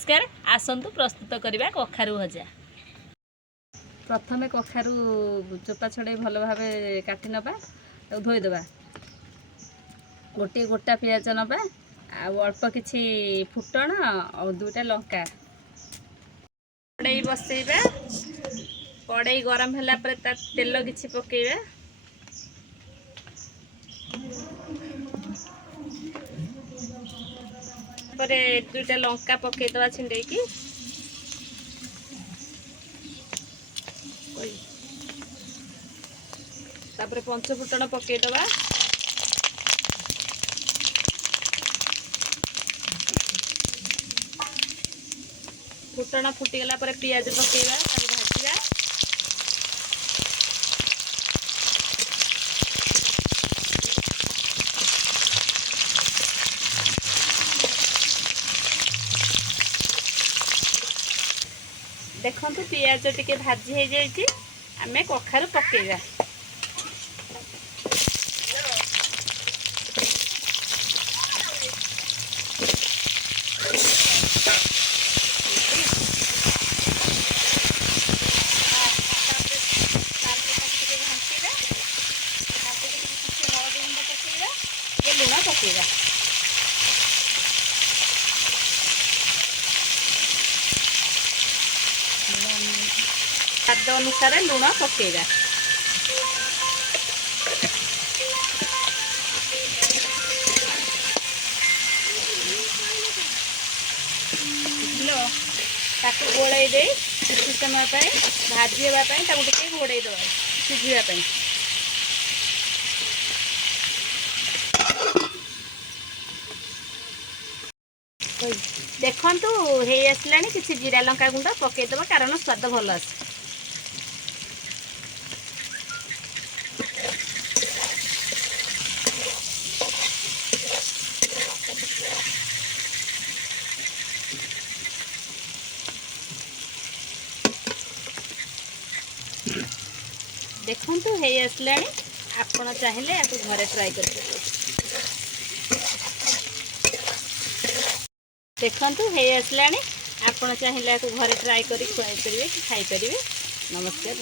नमस्कार आसतु प्रस्तुत करवा कखारु भजा। प्रथमे कखारु चोपा छड़े भल भाव काटि नबा धोईदबा। गोटे गोटा पियाज नबा अल्प किछि फुटण और दुटा लंका। कड़ाई बसैबा कड़ाई गरम होला पर तेल किछि पकेबा। पर दुटा लंका पकेदवा छिंडेकी। तापर पंच फुटण पकेदवा। फुटण फुटीगला पर पियाज पकेबा ताको भाजिबा। देखंतु पियाज टिके भाजी हो जाइए आमे कखारु पकेबा। लुण पकेबा स्वाद अनुसार लुण पकेबा। ताको गोड़ाई दे किसी समय भाजीवाई टे घोड़े दवा सीझापी। देखंतु हे आसलानी किछि जीरा लंका गुंड पकेदबा कारण स्वाद भल आसे। देखंतु हे आसलानी आपण चाहिले आपु घरे ट्राई कर देखंतु हे आसलानी आपण चाहिले घरे ट्राई करी खुआई परिवे खाई परिवे। नमस्कार।